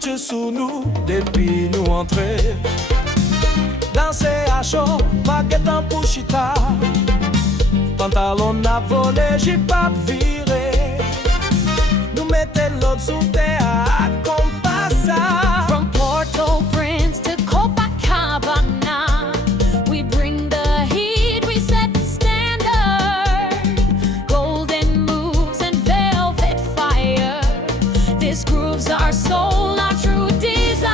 Tout sous nous depuis nous entrer. Danser à chaud, baguette en pouchita. Pantalon à voler, j'ai pas viré. Nous mettons l'autre sous terre à KonpaCabana. From Port-au-Prince to KonpaCabana, we bring the heat, we set the standard. Golden moves and velvet fire. This grooves our soul, our true desire.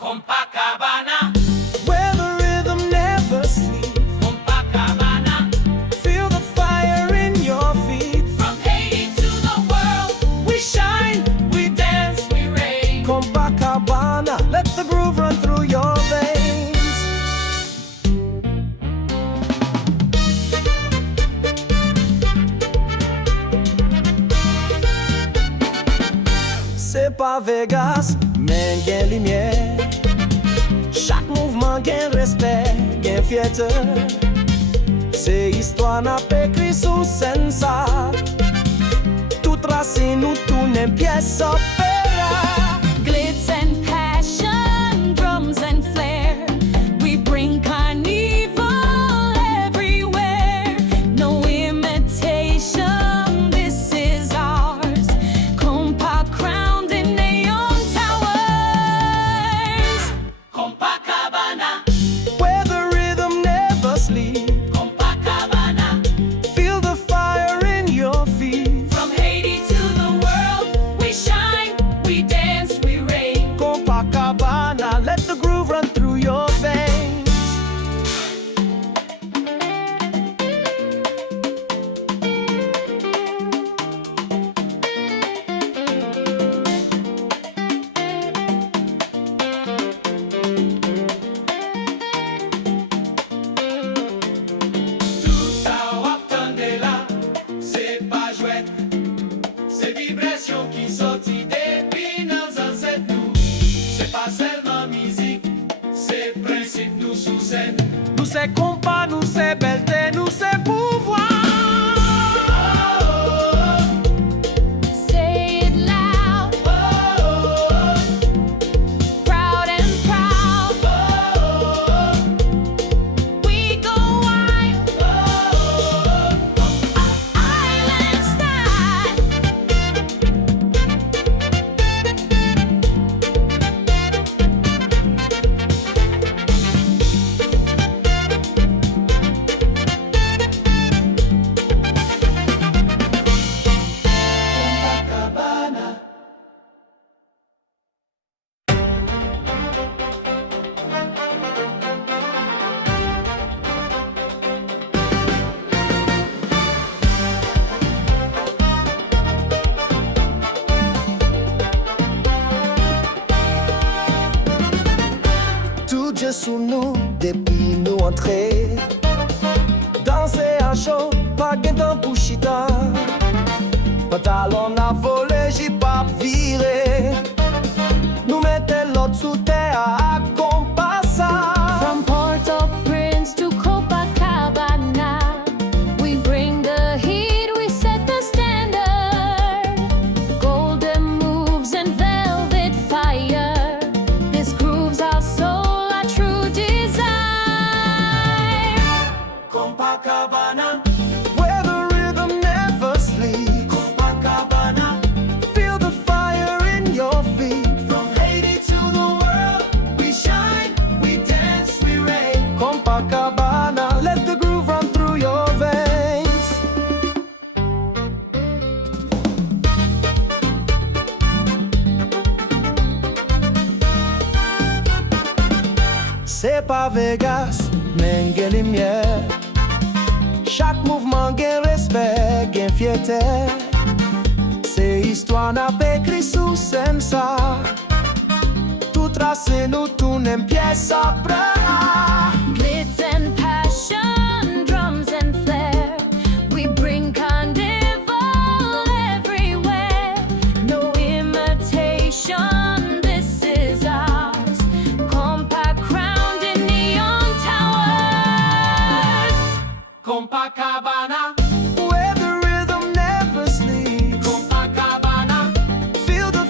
KonpaCabana, Where the rhythm never sleeps. KonpaCabana, Feel the fire in your feet. from Haiti to the world, We shine, we dance, we reign. KonpaCabana, let the groove run through your veins. C'est pas Vegas, mais gain lumière. Chaque mouvement gain respect, gain fierté. C'est histoire n'a pas écrit sous scène ça. Tout tracé nous tourne pièce opéra. Glitz and passion, drums and flair. We bring carnival everywhere. No imitation, this is ours. Konpa crowned in neon towers. KonpaCabana, Where the rhythm never sleeps. KonpaCabana, Feel the fire in your feet. from Haiti to the world, we shine, we dance, we reign. KonpaCabana, let the groove run through your veins. Tout ça attendez là, c'est pas jouet. C'est vibration qui sortit depuis nos ancêtres nous. C'est pas seulement musique, c'est principe nous sous scène. Nous c'est compas, nous c'est belleté, nous c'est pouvoir. Say it loud, proud and proud. We go wild, island style. KonpaCabana. Tout Dieu sous nous depuis nous entrer. Danser à chaud, baguette en pouchita. Pantalon à voler, j'ai pas viré. Nous mettons l'autre sous terre à KonpaCabana. From Port-au-Prince to KonpaCabana, we bring the heat, we set the standard. Golden moves and velvet fire. This grooves our soul, our true desire. KonpaCabana, Where the rhythm never sleeps. KonpaCabana, Feel the fire in your feet. from Haiti to the world, we shine, we dance, we reign. KonpaCabana, let the groove run through your veins. C'est pas Vegas, mais gain lumière. Chaque mouvement gain respect, gain fierté. C'est histoire n'a pas écrit sous scène ça. Tout tracé nous tourne pièce après. Glitz and passion, drums and flair. We bring carnival everywhere. No imitation, this is ours. Konpa crowned in neon towers. KonpaCabana, Where the rhythm never sleeps. KonpaCabana, Feel the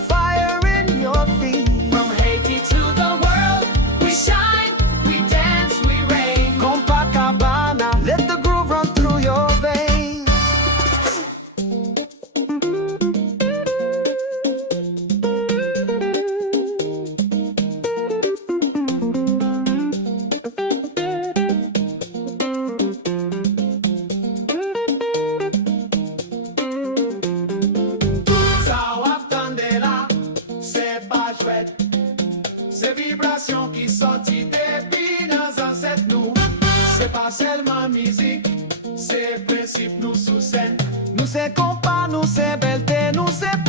seulement musique, c'est principe nous sous scène. Nous c'est compas, nous c'est belleté, nous c'est